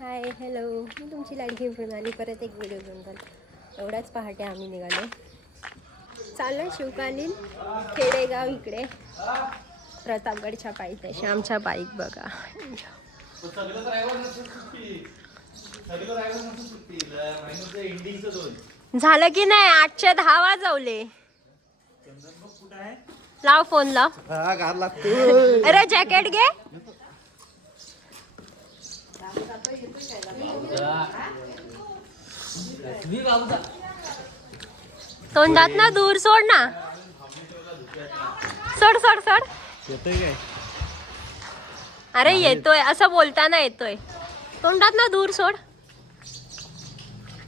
Hi hello, मी तुमची लाडकी प्रणाली परत एक व्हिडिओ घेऊन आलो. एवढाच पहाटे आम्ही निघालो. चाललं शिवकालीन खेडेगाव इकडे प्रतापगडच्या पायथ्याशी. आमच्या बाईक बघा. झालं की नाही? 8:10 वाजवले. लाव फोन लाव. अरे जॅकेट घे. तोंडात ना दूर सोड ना. सोड सोड सोड. अरे येतोय असं बोलताना येतोय. तोंडात ना दूर सोड.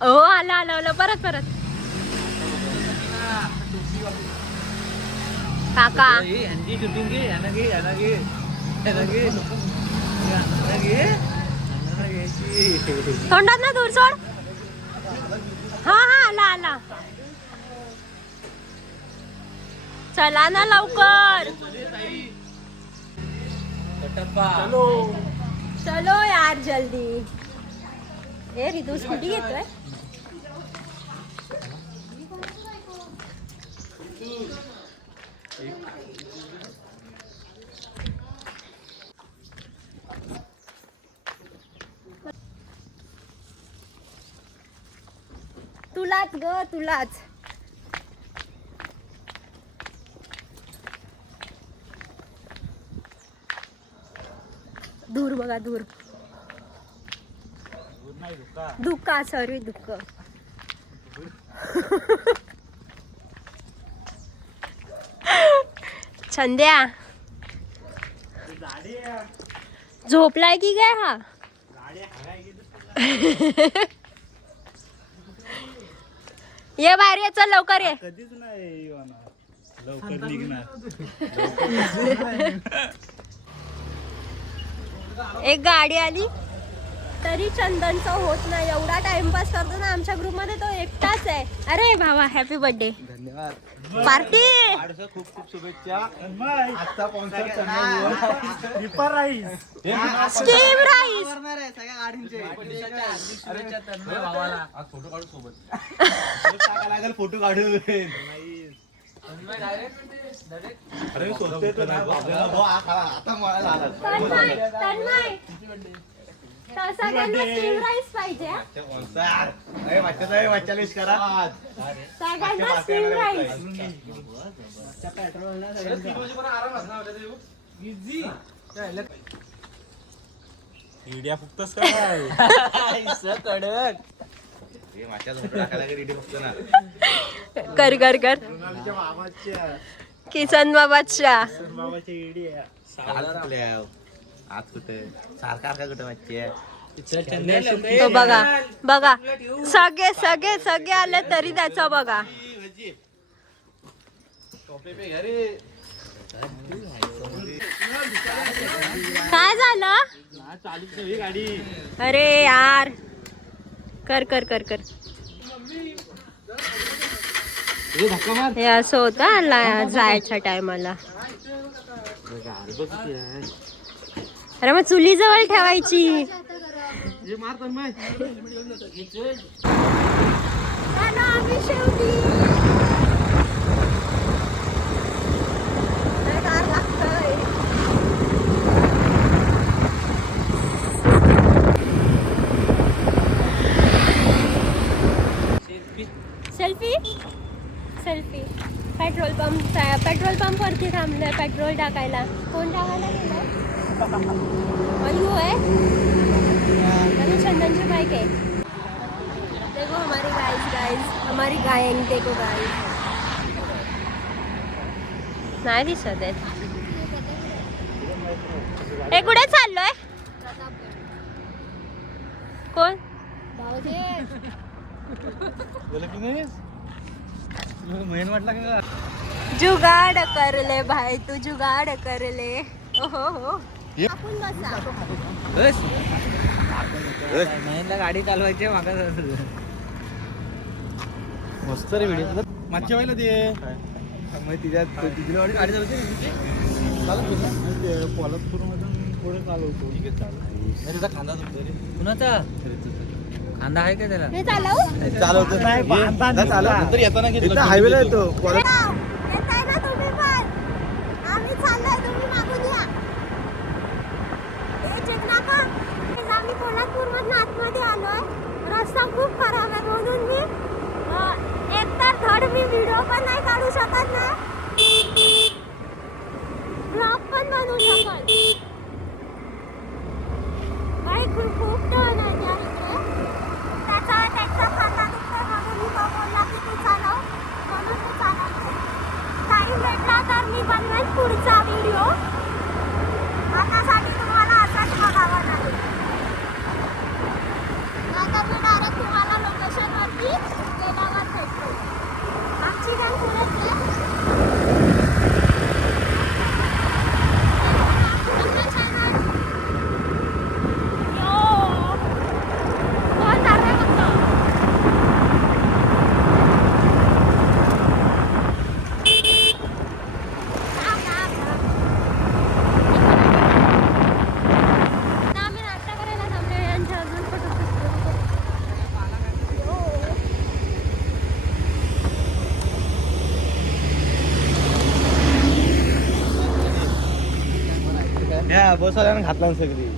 हो आला आला आला. परत परत. काका तोंडात ना दूर सोड. हा हा आला आला. चला ना लवकर. चलो यार जल्दी. ए रितू स्कूटी घेतोय. तुलाच ग तुलाच. दूर बघा दूर. धुका सॉरी धुक. छंद्या झोपलाय की काय हा? ये बाहेर ये. चल लवकर ये. कधीच नाही लवकर निघणार. एक गाडी आली तरी चंदनचं होत नाही. एवढा टाइमपास करतो ना आमच्या ग्रुप मध्ये. तो एकटाच आहे. अरे भावा हॅपी बर्थडे. धन्यवाद. पार्टी. खूप खूप शुभेच्छा. आजचा sponsor paper rice. Steam rice. सगळ्या गाडींचे फोटो काढू सोबत. टाका लागेल फोटो काढू. अरे सोचते तो आता मला तन्मय सगळ्यांना स्टीम राईस पाहिजे. वाचा लिस्ट करा. सगळ्यांना स्टीम राईस. इडिया फुकतस काय कडक. कर कर कर. किसन बाबाच्या आज कुठे सारखा कुठे वाटते. तो बघा बघा. सगळे सगळे सगळे आले तरी त्याचं बघा. काय झालं? गाडी. अरे यार कर कर कर कर. हे असं होतं जायच्या टायमाला. अरे मग चुली जवळ ठेवायची. Selfie selfie. पेट्रोल पंप वरती थांबलोय पेट्रोल टाकायला. कोण टाकायला गेलं? अयू है. अरे चंदनची बाइक है. देखो हमारी गाइस हमारी गायन देखो गाइस. नाही दिसत आहे. हे कुठे चाललोय? कोण? मेन वाटला का? जुगाड कर ले भाई तू जुगाड कर ले. ओहो हो. आपण बसा. महिनला गाडी चालवायची मागा. मस्त रे व्हिडिओ. मागच्या वेळेला ते तिथली गाडी चालवते. पोलादपूर मधून पुढे चालवतो. ठीक आहे चालू. त्याचा खांदा दुखतो रे. कुणाचा खांदा आहे का त्याला? हे चालव चालवतो नाही नंतर येताना घेतलं हायवेला येतो येताय ना तुम्ही पण आम्ही चाललोय तुम्ही मागून या हे चेक नाका आम्ही कोल्हापूरमधून आतमध्ये आलोय रस्ता खूप खराब आहे म्हणून मी एकतर धड मी व्हिडिओ पण नाही काढू शकत नाही ब्लॉग पण बनवू शकत बाई खूप टन आहे त्या इकडे त्याचा खांदा दुखतोय म्हणून मी तो बोलला की तू चालव म्हणून मी चालवते टाईम भेटला तर मी बनवेन पुढचा व्हिडिओ आतासाठी तुम्हाला असाच बघावा लागेल आता मी डायरेक्ट तुम्हाला लोकेशनवरती गेल्यावर भेटतो आमची गॅंग पुढेच आहे बसवाल्यानं घातला ना सगळी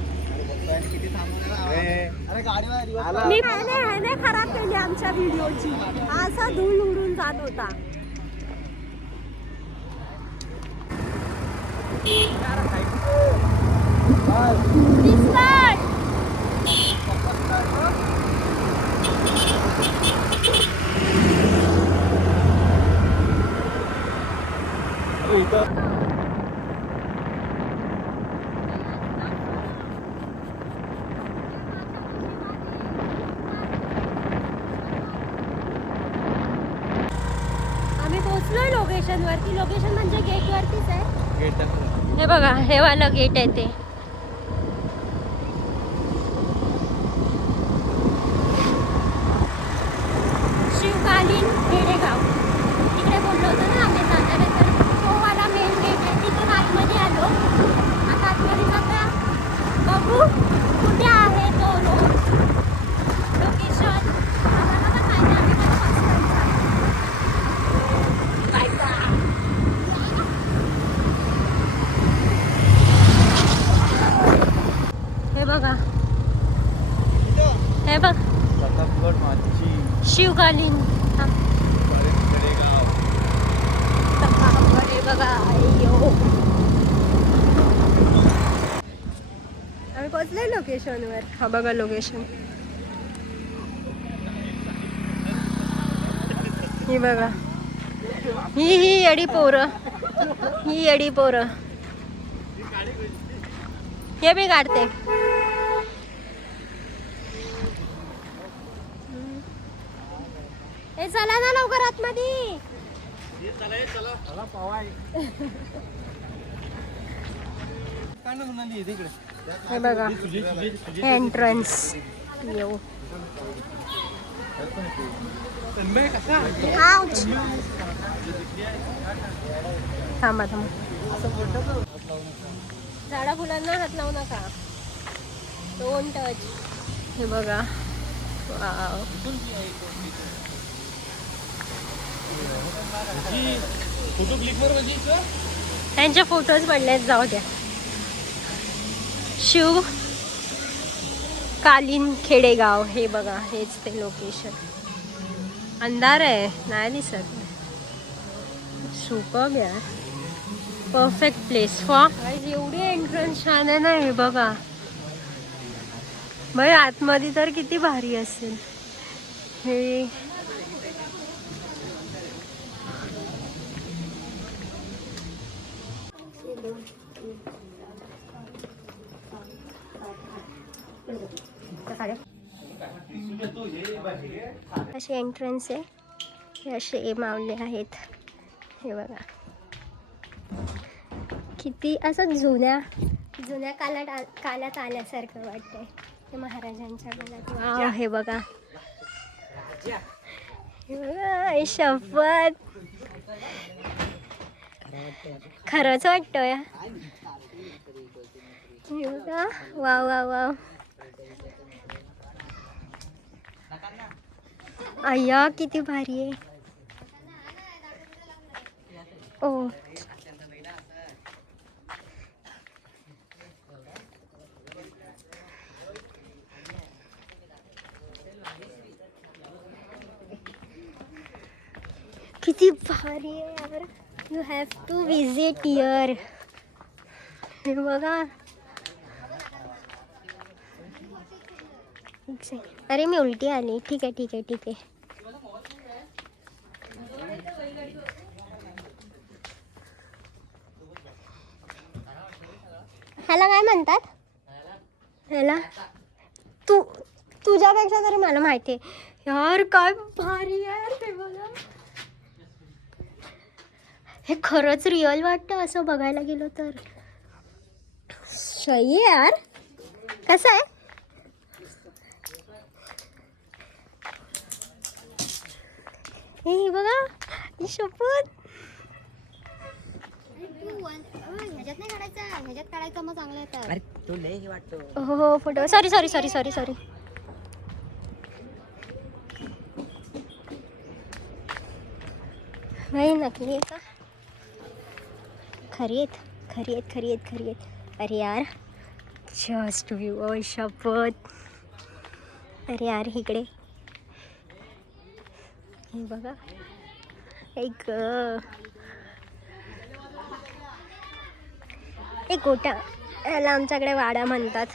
मी ह्याने खराब केली आमच्या व्हिडिओची असा धूळ उडून जात होता आम्ही पोहोचलोय लोकेशन वरती लोकेशन म्हणजे गेट वरतीच आहे हे बघा हे वाला गेट आहे ते शिवकालीन खेडेगाव तिकडे बोललो होतो ना आम्ही जाणार तर तो वाला मेन गेट आहे तिथून आतमध्ये आलो आता आतमध्ये जाता बघू कुठे आहे तो लोकेशन आम्हाला पण माहिती आम्ही पण फर्स्ट हे बघा हे बघ शिवकालीन हे बघा आम्ही पोहोचलोय लोकेशनवर हा बघा लोकेशन ही बघा ही येडी पोरं हे मी काढते हे चला ना लवकर आतमध्ये हे बघा एंट्रन्स येऊ थांबा झाडा फुलांना हात लावू नका डोंट टच हे बघा वाव फोटो क्लिक कर त्यांचे फोटोज पडलेत जाऊ द्या शिव कालीन खेडेगाव हे बघा हेच ते लोकेशन अंधार आहे नाही दिसत सुपर यार परफेक्ट प्लेस फॉर एवढी एंट्रन्स छान आहे ना हे बघा बाई आतमध्ये तर किती भारी असेल हे असे एंट्रन्स आहे हे असे मावले आहेत हे बघा किती असं जुन्या काळात आल्यासारखं वाटतंय ते महाराजांच्या काळात हे बघा शपथ खरंच वाटतंय हे बघा, वा वा वा. अय्या किती भारी आहे. ओ किती भारी आहे यार. You have to visit here. हे बघा. एक सेकंड. अरे मी उलटी आली. ठीक आहे ठीक आहे ठीक आहे. ह्याला काय म्हणतात? ह्याला तुझ्यापेक्षा तरी मला माहिती आहे यार. काय भारी यार. ते बघा. हे खरंच रिअल वाटतं असं बघायला गेलो तर. सही आहे यार. कसं आहे? हे बघा. ही शपथ. ह्याच्यात नाही काढायचा, ह्याच्यात काढायचा मग चांगला येतात. अरे तो लय हे वाटतो. हो हो photo. Sorry sorry sorry sorry sorry. नाही नकली आहे का? खरी आहेत खरी आहेत खरी आहेत खरी आहेत. अरे यार जस्ट व्यू. शपथ. अरे यार इकडे हे बघा. एक गोटा. याला आमच्याकडे वाडा म्हणतात.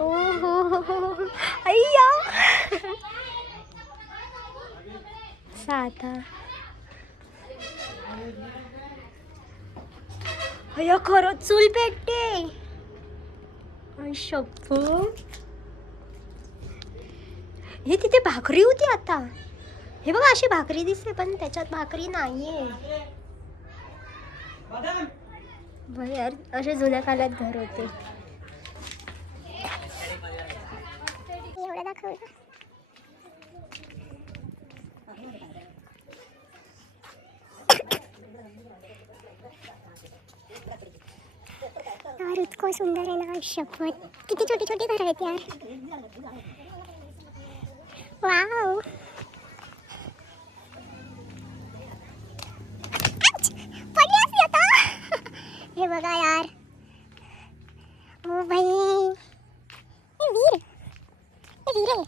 ओ हो हो हो. अय्या साधा. अय्या खरंच चूल पेटते. शपथ. हे तिथे भाकरी होती आता. हे बघा अशी भाकरी दिसते पण त्याच्यात भाकरी नाहीये. भाई यार असे जुन्या काळात घर होते. एवढं दाखवलं. यार इतकं सुंदर आहे ना. शपथ. किती छोटी छोटी घरं आहेत यार. वाव. हे बघा यार. ओ भाई हे वीर. हे वीर आहे.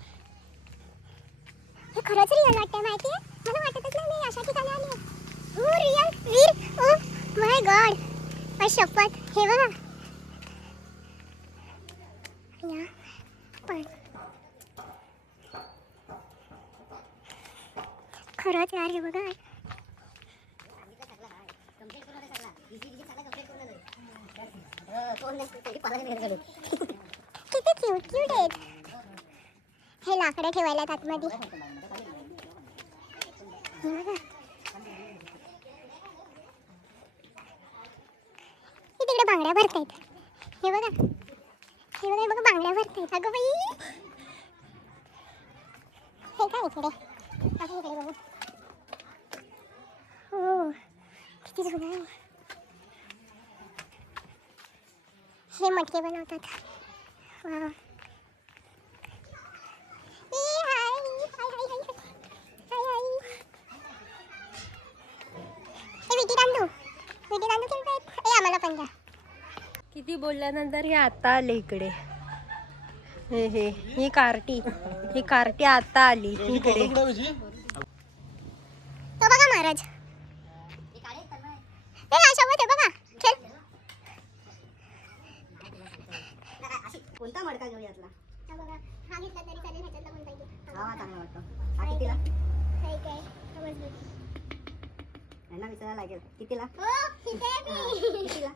हे खरंच रिअल वाटतंय माहिती आहे. मला वाटतच नाही मी अशा ठिकाणी आली आहे. हो real Veer. Oh my God. आई शपथ. हे बघा या पण खरंच यार. हे बघा किती क्यूट क्यूट आहेत. हे लाकडं ठेवायला आतमध्ये. हे बघा. हे तिकडे बांगड्या भरतायत. हे बघा हे बघा हे बघा बांगड्या भरतायत. अगं बाई हे काय इकडे. अगं इकडे बघू. हो किती जुनं आहे. हे मटके बनवतात. वाव. किती बोलल्यानंतर हे आता आले इकडे. हे ही कार्टी आता आली इकडे. तो बघा महाराज. हे बघा चल. कोणता मडका घेऊ यातला? हा बघा हा घेतला तरी चालेल. ह्याच्यातला कोणता घेऊ? हा चांगला वाटतो. हा कितीला? हे काय समजलं. यांना विचारायला लागेल कितीला. हो इथे मी.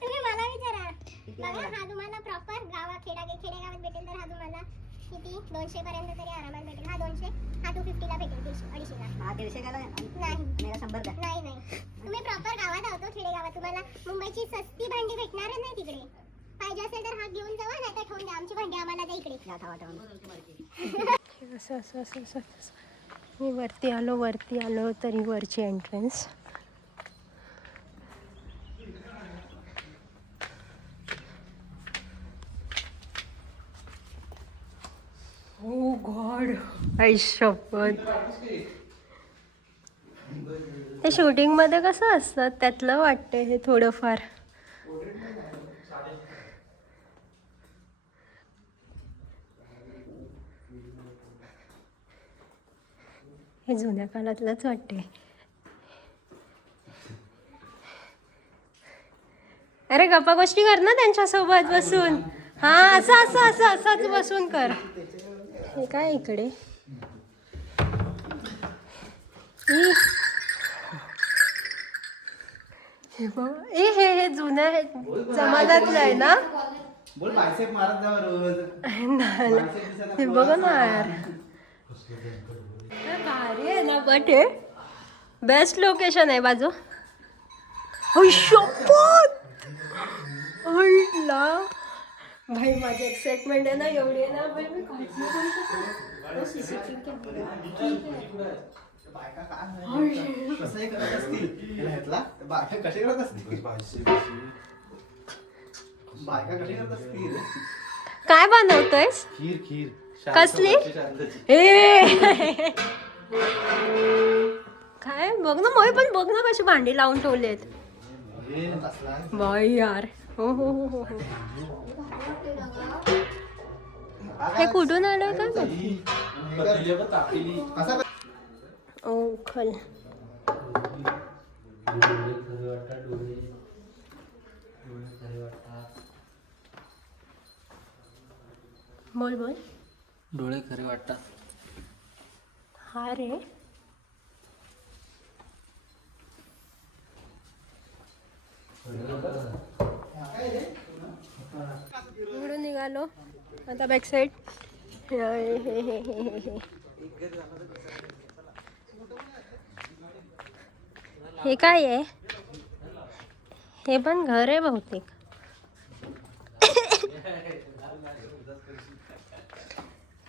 तुम्ही मला विचारा. बघा हा तुम्हाला प्रॉपर खेडेगावात भेटेल तर हा तुम्हाला किती 200 पर्यंत तरी आरामात भेटेल. हा 200. हा 250 ला भेटेल. 250 ला. हा 150 का नाही. मेरा 100 द्या. नाही तुम्ही प्रॉपर गावात आहोत खेडेगावात. तुम्हाला मुंबईची सस्ती भांडी भेटणार नाही तिकडे. पाहिजे असेल तर हा घेऊन जावा नाही तर ठेवून द्या. आमची भांडी आम्हाला द्या इकडे. असं मी वरती आलो तरी वरची एंट्रन्स. ओ गॉड, आई शपथ. ते शूटिंग मध्ये कसं असतं त्यातलं वाटतंय हे थोडंफार. हे जुन्या काळातलंच वाटतंय. अरे गप्पा गोष्टी कर ना त्यांच्यासोबत बसून. हा असं असं असं असंच बसून कर. हे काय इकडे ई. हे बघ, हे जुनं हे जमान्यातलं आहे ना. बोल बायसेप मारत जा रोज. हे बघ ना यार, भारी आहे ना. बट हे बेस्ट लोकेशन आहे बाजू. भाई माझी एक्साइटमेंट आहे ना एवढी आहे ना. भाई मी काहीच नाही करू शकत. CCTV कॅमेरा कसं करत असतील बायका कसे करत असतील. बायका कशी करत असतील. काय बनवतोयस? खीर खीर कसली? ए काय बघ ना मोय, पण बघ ना कशी भांडी लावून ठेवलेत. बाई यार. हो हो हो हो हो. हे कुठून आलं का? ओ खल. बोल बोल. डोळे खरे वाटतात. हा रे. इकडून निघालो आता बॅक साईड. हे काय आहे? हे पण घर आहे बहुतेक.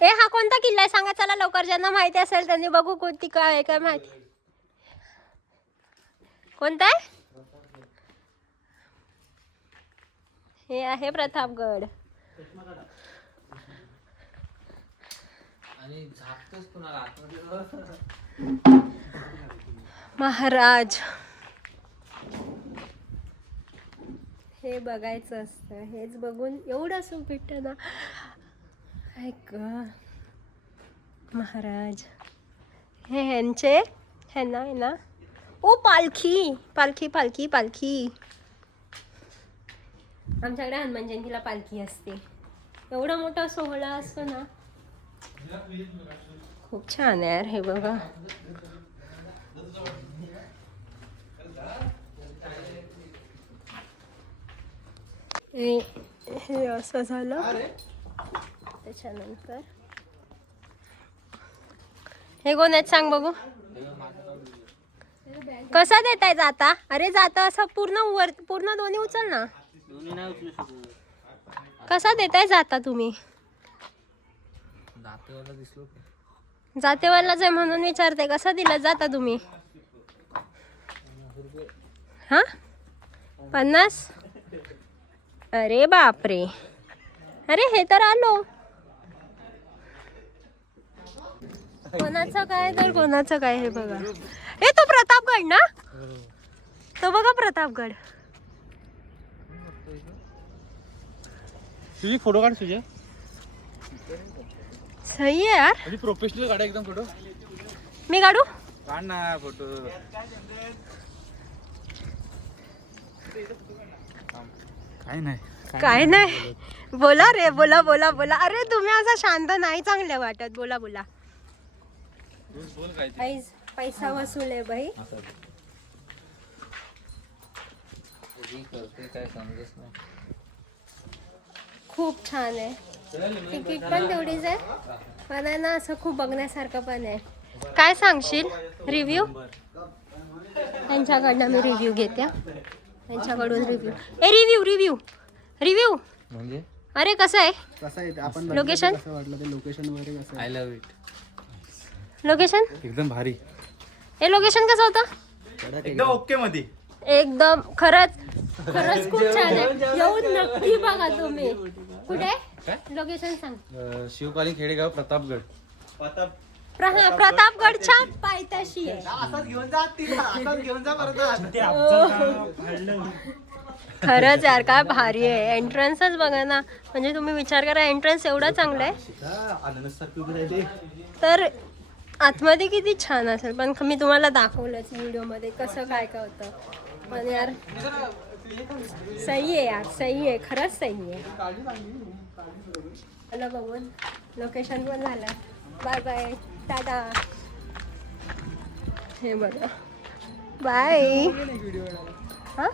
हे हा कोणता किल्ला आहे सांगा चला लवकर. ज्यांना माहिती असेल त्यांनी बघू कोणती काय आहे काय माहिती. कोणता आहे? हे आहे प्रतापगड. आणि झाकतच कुणाला आतमध्ये. महाराज. हे बघायचं असतं. हेच बघून एवढं सुख भेटतं ना. ऐक महाराज. हे ह्यांचे ह्यांना आहे ना. ओ पालखी पालखी पालखी पालखी. आमच्याकडे हनुमान जयंतीला पालखी असते. एवढा मोठा सोहळा असतो ना. खूप छान आहे यार. हे बघा हे असं झालं. त्याच्यानंतर हे कोण आहेत सांग बघू. कसा देताय जाता? अरे जाता असं पूर्ण दोन्ही उचल ना. कसा देताय जाता तुम्ही? जातेवालाच आहे म्हणून विचारते. कसा दिला जाता तुम्ही? हा 50. अरे बापरे. अरे हे तर आलो. कोणाचं काय तर कोणाचं काय. हे बघा. हे तो प्रतापगड ना. तो बघा प्रतापगड. तुझी फोटो काढ तुझे. सही आहे यार. प्रोफेशनल काढा एकदम फोटो. मी काढू? काढ ना फोटो. काय नाही काय नाही. बोला रे बोला बोला बोला. अरे तुम्ही असं शांत नाही चांगलं वाटत. बोला बोला. पैसा वसूल आहे बाई. काय समजत नाही. खूप छान आहे. तिकीट पण तेवढीच आहे. पण आहे ना असं खूप बघण्यासारखं पण आहे. काय सांगशील रिव्ह्यू? त्यांच्याकडनं मी रिव्ह्यू घेते. त्यांच्याकडून रिव्ह्यू. रिव्ह्यू रिव्ह्यू रिव्ह्यू म्हणजे अरे कसं आहे? कसं आहे आपण लोकेशन कसं वाटलं ते लोकेशन वगैरे कसं आय लव्ह इट. लोकेशन एकदम भारी. हे लोकेशन कसं होतं? एकदम ओके मध्ये. एकदम खरंच खरंच खूप छान आहे. येऊन नक्की बघा तुम्ही. कुठे? लोकेशन सांग. शिवकालीन खेडेगाव प्रतापगड. प्रतापगडच्या पायथ्याशी आहे. खरंच यार काय भारी आहे. एंट्रन्सच बघा ना, म्हणजे तुम्ही विचार करा एंट्रन्स एवढा चांगला आहे तर आतमध्ये किती छान असेल. पण मी तुम्हाला दाखवलंच व्हिडिओमध्ये कसं काय काय होतं. पण यार सही आहे यार, सही आहे, खरंच सही आहे. मला बघून लोकेशन पण झालं. Bye bye, tata. हे बघा, बाय. हा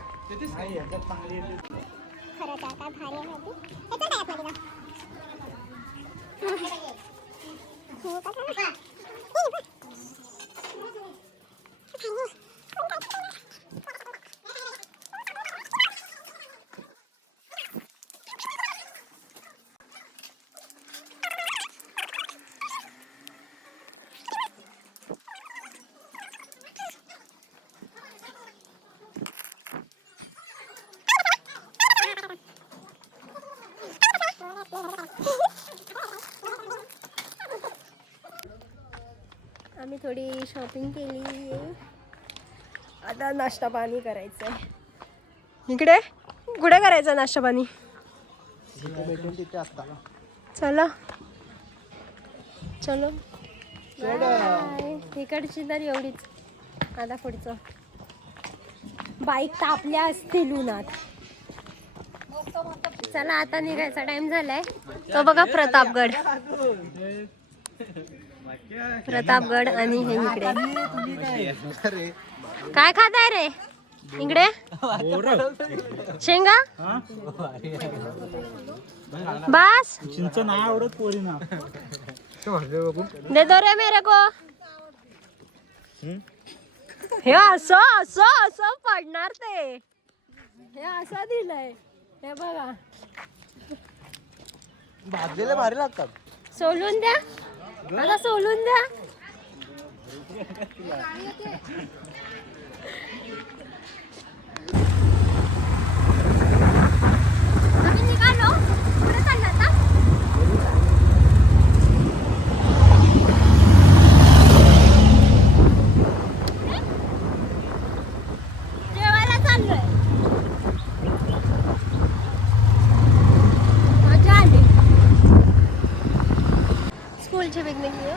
आम्ही थोडी शॉपिंग केली. आता नाश्ता पाणी करायचं आहे. इकडे कुठे करायचं नाश्ता पाणी? चला चलो. बाय. इकडची तर एवढीच. आता पुढचं बाईक तापल्या असतील उन्हात. चला आता निघायचा टाइम झालाय. तो बघा प्रतापगड. प्रतापगड आणि हे इकडे काय खाताय रे? इकडे शेंगा बस. चिंच नाही आवडत पोरीना. दे दो रे मेरे को. हे असं असं असं पडणार ते. हे असं दिलंय. हे बघा भाजलेले भारी लागतात. सोलून द्या आता, सोलून द्या. आम्ही निघालो. कुठे चालला आता? जेवायला चाललोय. मजा आली. स्कूलची पिकनिक आहे.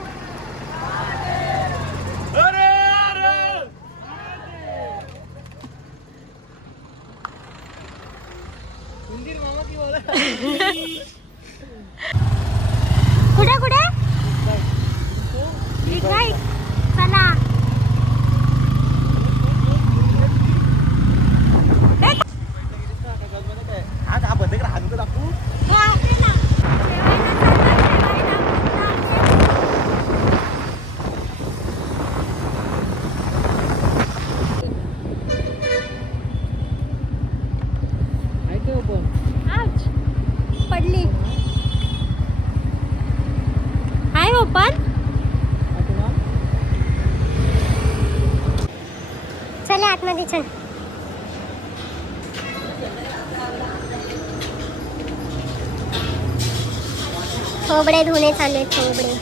कुठे कुठे बिग बाईट. चला पडली. हाय ओपन. चल आतमध्ये चल. थोबडे धुणे चालले. थोबडे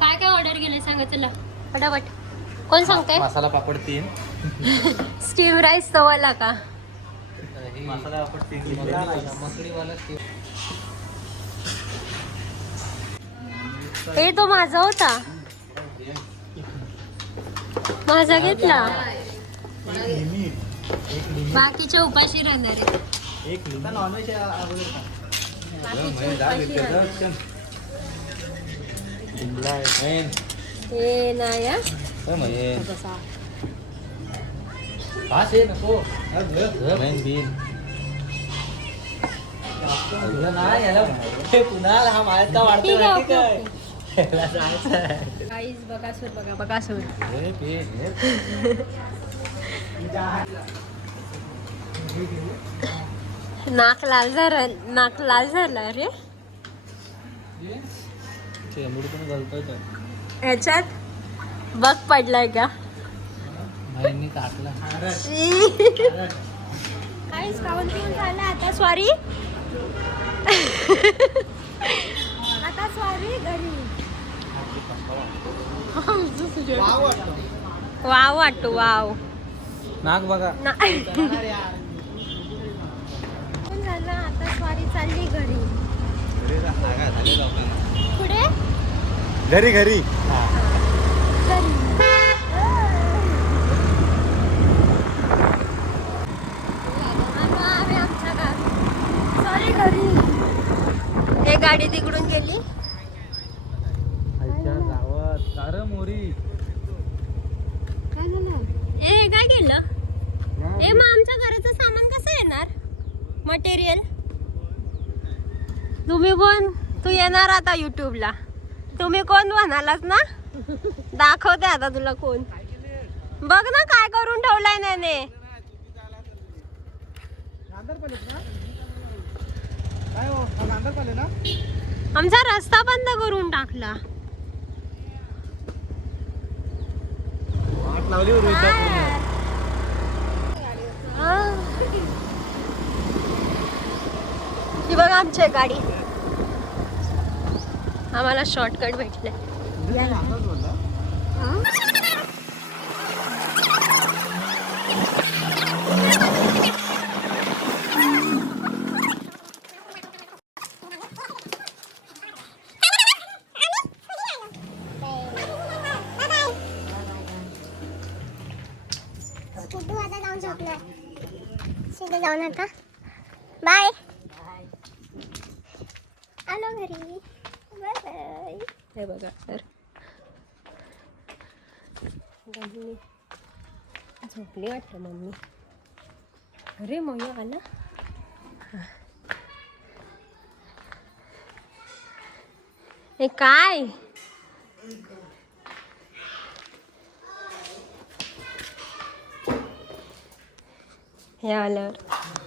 काय काय ऑर्डर केलंय सांगा चला फटाफट. कोण सांगते? मसाला पापड 3. स्टीम राईस तवाला का? मसाला पापड 3. हे तो माझा होता. माझा घेतला. बाकीच्या उपाशी राहणार आहे. एक नॉनव्हेज हे नाही हा? ठीक आहे, ओके, ओके. गाईज बकासूर बघा, बकासूर. नाक लाल झालं. नाक लाल झाला रे. ह्याच्यात बग पडलाय का? टाकला. शी. काहीच खाऊन पिऊन झालं आता स्वारी आता स्वारी घरी वाव वाटतो वाव नाक बघा झालं आता स्वारी चालली घरी पुढे घरी घरी घरी आता आम्ही आमच्या गावी सॉरी घरी हे गाडी तिकडून गेली अरे मोरी काय झालं ए काय केलं ए मग आमच्या घराचं सामान कसं येणार मटेरियल तुम्ही कोण तू येणार आता युट्यूबला तुम्ही कोण म्हणालास ना दाखवते आता तुला कोण बघ ना काय करून ठेवलाय त्याने आमचा रस्ता बंद करून टाकला लावली ही बघ आमची गाडी आम्हाला शॉर्टकट भेटले जाऊन आता बाय आलो घरी बाय बाय हे बघा तर मम्मी झोपली वाटतं मम्मी अरे मम्मी आला हे काय हे आल्यावर